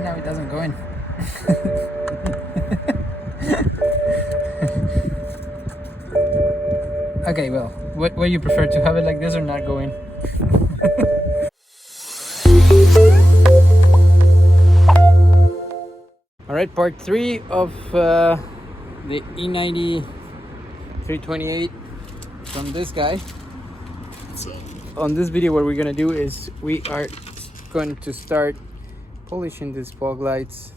right now it doesn't go in. Okay, well, what you prefer, to have it like this or not go in? All right, part 3 of the E90 328 from this guy. On this video, what we're gonna do is we are going to start polishing these fog lights,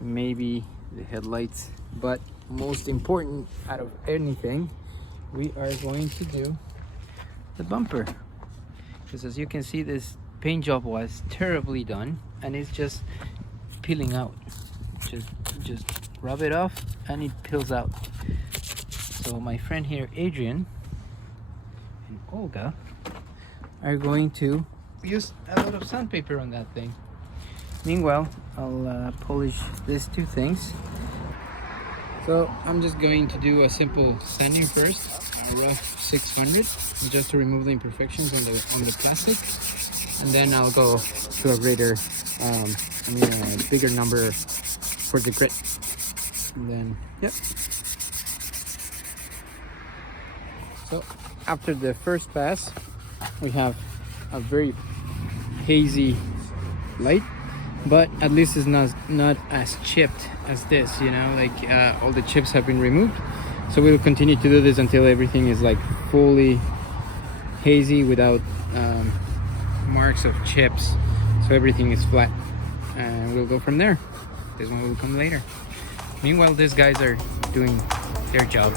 maybe the headlights, but most important out of anything, we are going to do the bumper, because as you can see, this paint job was terribly done and it's just peeling out. Just rub it off and it peels out. So my friend here, Adrian and Olga, are going to use a lot of sandpaper on that thing. Meanwhile, I'll polish these two things. So I'm just going to do a simple sanding first, a rough 600, just to remove the imperfections on the plastic, and then I'll go to a greater, a bigger number for the grit. And then, yep. So after the first pass, we have a very hazy light, but at least it's not as chipped as this, you know, like all the chips have been removed. So we'll continue to do this until everything is like fully hazy without marks of chips, so everything is flat, and we'll go from there. This one will come later. Meanwhile, these guys are doing their job.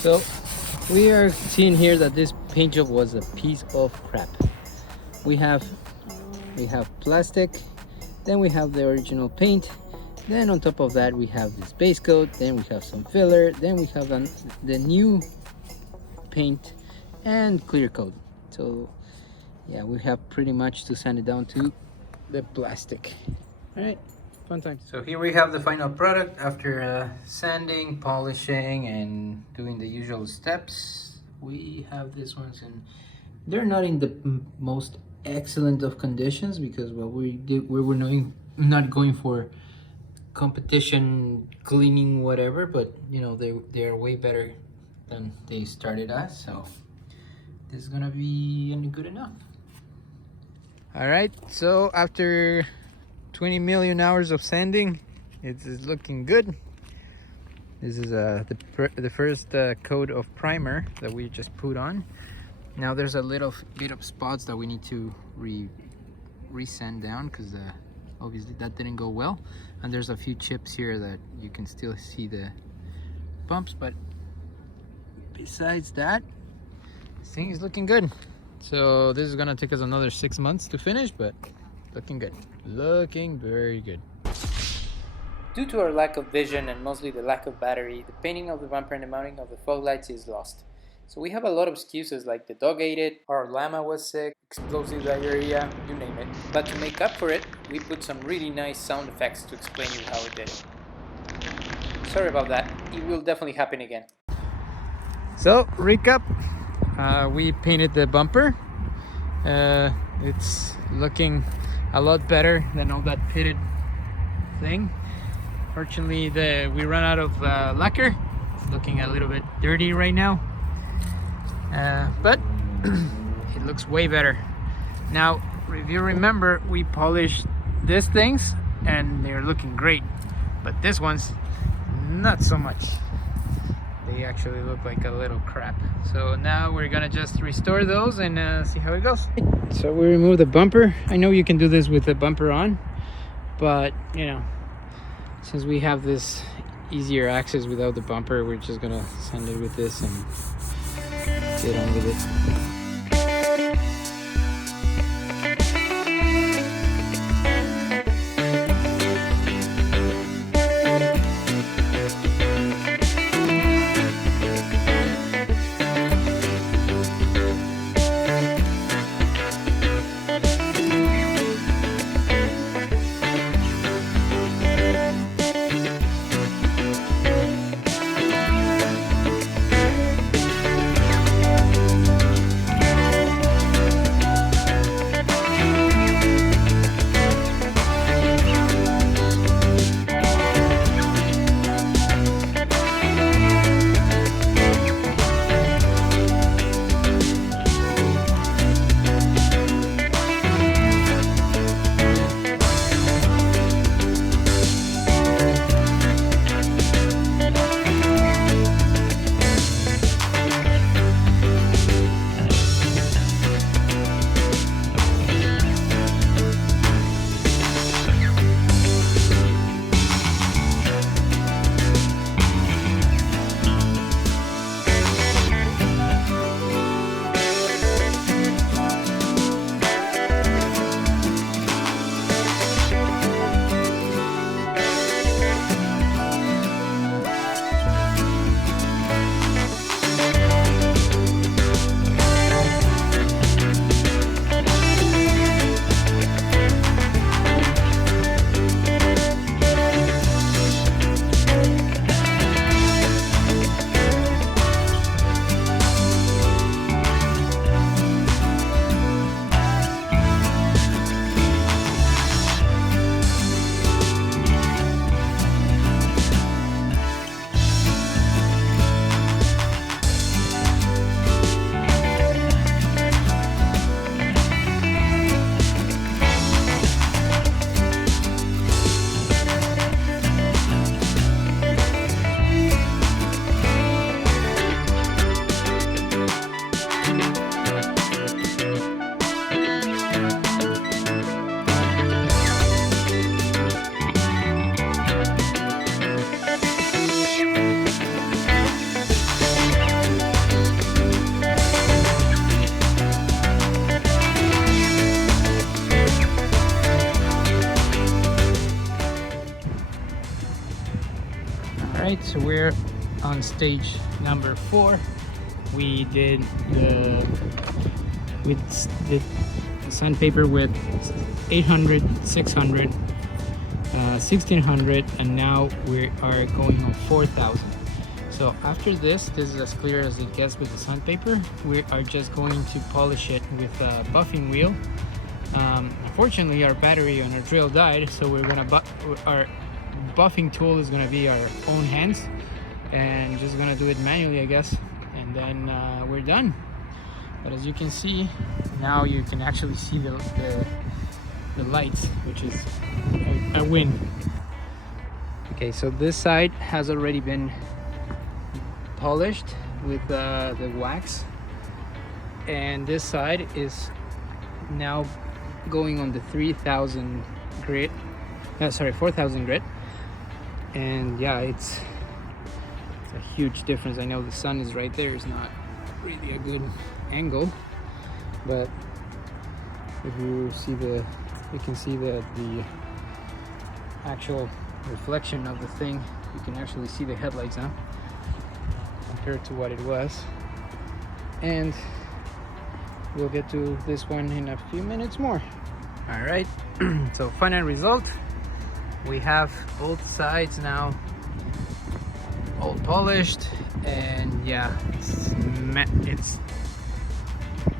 So we are seeing here that this paint job was a piece of crap. We have plastic, then we have the original paint, then on top of that we have this base coat, then we have some filler, then we have the new paint and clear coat. So yeah, we have pretty much to sand it down to the plastic. All right, fun time. So here we have the final product after sanding, polishing, and doing the usual steps. We have these ones, and they're not in the most excellent of conditions because well, we were not going for competition cleaning whatever, but you know, they are way better than they started as, so this is gonna be good enough. All right, so after 20 million hours of sanding, It's looking good. This is the first coat of primer that we just put on. Now there's a little bit of spots that we need to re-sand down because obviously that didn't go well, and there's a few chips here that you can still see the bumps, but besides that, this thing is looking good. So this is gonna take us another 6 months to finish, but looking good, looking very good. Due to our lack of vision and mostly the lack of battery, the painting of the bumper and the mounting of the fog lights is lost. So we have a lot of excuses like the dog ate it, our llama was sick, explosive diarrhea, you name it. But to make up for it, we put some really nice sound effects to explain you how we did it. Sorry about that, it will definitely happen again. So, recap, we painted the bumper. It's looking a lot better than all that pitted thing. Fortunately, we ran out of lacquer. It's looking a little bit dirty right now, but it looks way better. Now, if you remember, we polished these things and they're looking great, but this one's not so much. They actually look like a little crap. So now we're gonna just restore those and see how it goes. So we removed the bumper. I know you can do this with the bumper on, but you know, since we have this easier access without the bumper, we're just gonna sand it with this and get on with it. Alright, so we're on stage number 4. We did the sandpaper with 800, 600, 1600, and now we are going on 4000. So after this is as clear as it gets with the sandpaper. We are just going to polish it with a buffing wheel. Unfortunately, our battery on our drill died, so we're gonna our buffing tool is gonna be our own hands, and just gonna do it manually, I guess, and then we're done. But as you can see, now you can actually see the lights, which is a win. Okay, so this side has already been polished with the wax, and this side is now going on the 3000 grit, 4000 grit. And yeah, it's a huge difference. I know the sun is right there, it's not really a good angle, but if you see you can see the actual reflection of the thing. You can actually see the headlights now compared to what it was. And we'll get to this one in a few minutes more. All right, so final result, we have both sides now all polished, and yeah, it's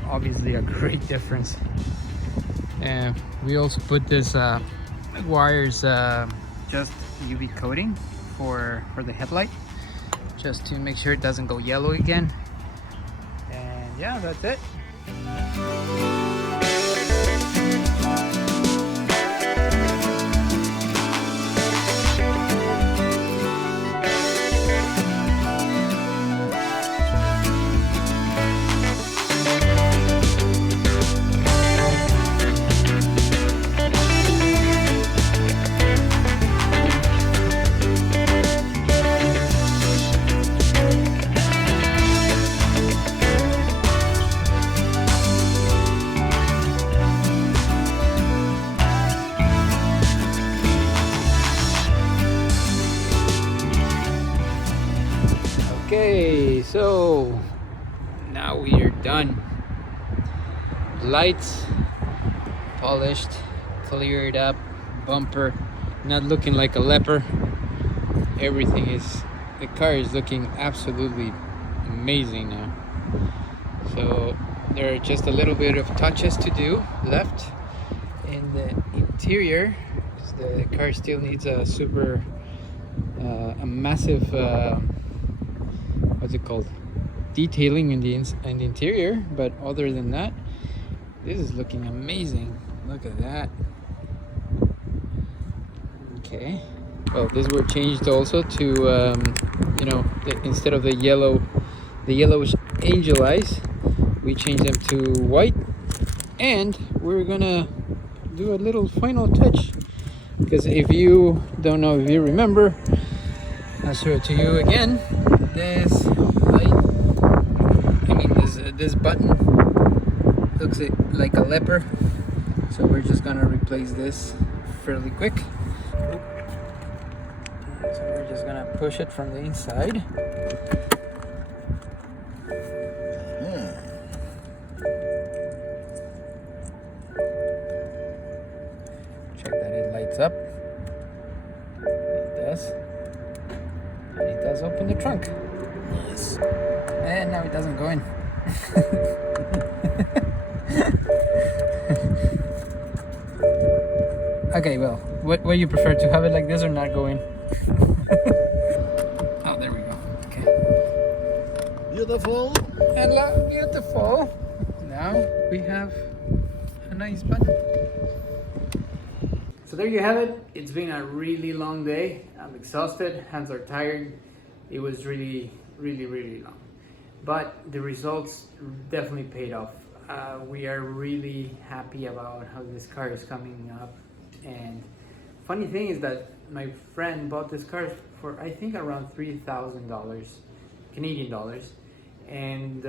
obviously a great difference. And we also put this wires just UV coating for the headlight, just to make sure it doesn't go yellow again. And yeah, that's it. Okay, so now we are done. Lights polished, cleared up, bumper not looking like a leper. Everything is, the car is looking absolutely amazing now. So there are just a little bit of touches to do left in the interior, because the car still needs a massive what's it called, detailing in the interior. But other than that, this is looking amazing. Look at that. Okay, well, these were changed also to you know, instead of the yellowish angel eyes, we changed them to white. And we're gonna do a little final touch, because if you don't know, if you remember, I'll show it to you again. This light, this button looks like a leper, so we're just gonna replace this fairly quick. So we're just gonna push it from the inside. Check that it lights up. It does. And it does open the trunk. Yes. And now it doesn't go in. Okay, well, what you prefer, to have it like this or not go in? Oh, there we go. Okay. Beautiful. Hello, beautiful. Now we have a nice button. So there you have it. It's been a really long day. I'm exhausted, hands are tired. It was really long. But the results definitely paid off. We are really happy about how this car is coming up. And funny thing is that my friend bought this car for, I think, around $3,000 Canadian dollars. And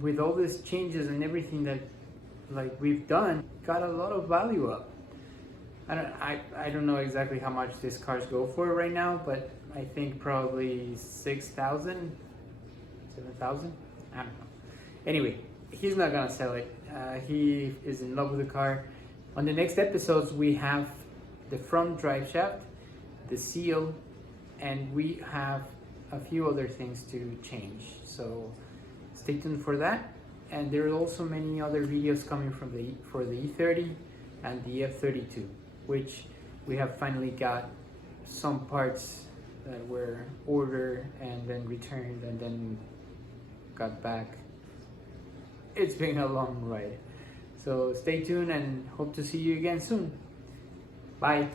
with all these changes and everything that we've done, got a lot of value up. I don't know exactly how much these cars go for right now, but I think probably 6,000, 7,000. I don't know. Anyway, he's not gonna sell it. He is in love with the car. On the next episodes, we have the front drive shaft, the seal, and we have a few other things to change. So stay tuned for that. And there are also many other videos coming for the E30 and the F32, which we have finally got some parts that were ordered and then returned and then got back. It's been a long ride. So stay tuned and hope to see you again soon. Bye.